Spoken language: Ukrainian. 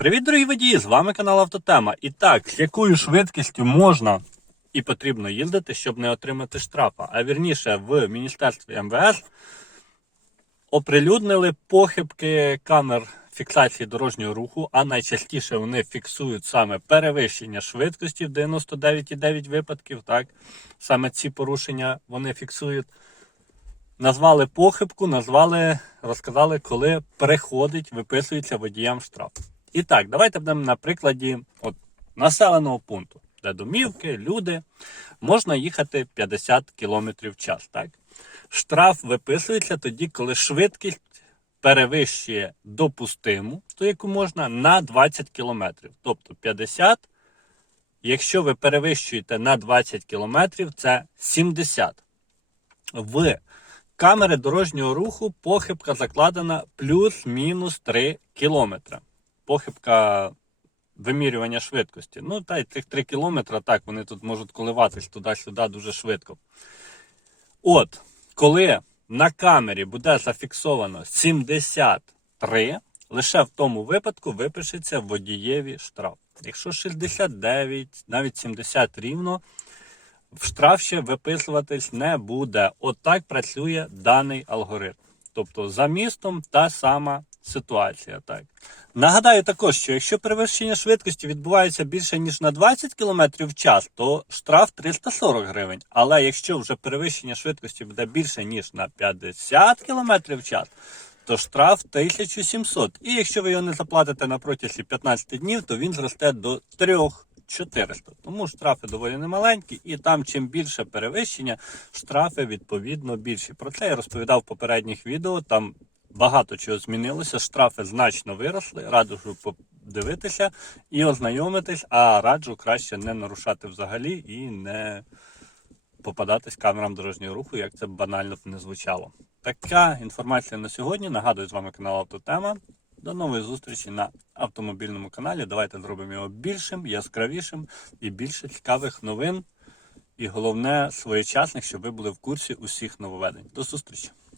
Привіт, дорогі водії! З вами канал Автотема. І так, з якою швидкістю можна і потрібно їздити, щоб не отримати штрафа? А вірніше, в Міністерстві МВС оприлюднили похибки камер фіксації дорожнього руху, а найчастіше вони фіксують саме перевищення швидкості в 99,9 випадків. Так, саме ці порушення вони фіксують. Назвали похибку, назвали, розказали, коли приходить, виписується водіям штраф. І так, давайте будемо на прикладі от, населеного пункту, де домівки, люди, можна їхати 50 км в час. Так? Штраф виписується тоді, коли швидкість перевищує допустиму, то яку можна на 20 км. Тобто 50, якщо ви перевищуєте на 20 км, це 70. В камери дорожнього руху похибка закладена плюс-мінус 3 км. Похибка вимірювання швидкості. Ну, та й цих 3 км, так, вони тут можуть коливатись туди-сюди дуже швидко. От, коли на камері буде зафіксовано 73, лише в тому випадку випишеться водієві штраф. Якщо 69, навіть 70 рівно, в штраф ще виписуватись не буде. Отак працює даний алгоритм. Тобто за містом та сама ситуація. Так. Нагадаю також, що якщо перевищення швидкості відбувається більше ніж на 20 км в час, то штраф 340 гривень. Але якщо вже перевищення швидкості буде більше ніж на 50 км в час, то штраф 1700. І якщо ви його не заплатите на протязі 15 днів, то він зросте до 3400. Тому штрафи доволі немаленькі, і там чим більше перевищення, штрафи відповідно більші. Про це я розповідав в попередніх відео. Там багато чого змінилося, штрафи значно виросли. Раджу подивитися і ознайомитись, а раджу краще не нарушати взагалі і не попадатись камерам дорожнього руху, як це банально б не звучало. Така інформація на сьогодні. Нагадую з вами канал Автотема. До нової зустрічі на автомобільному каналі. Давайте зробимо його більшим, яскравішим і більше цікавих новин. І головне своєчасних, щоб ви були в курсі усіх нововведень. До зустрічі!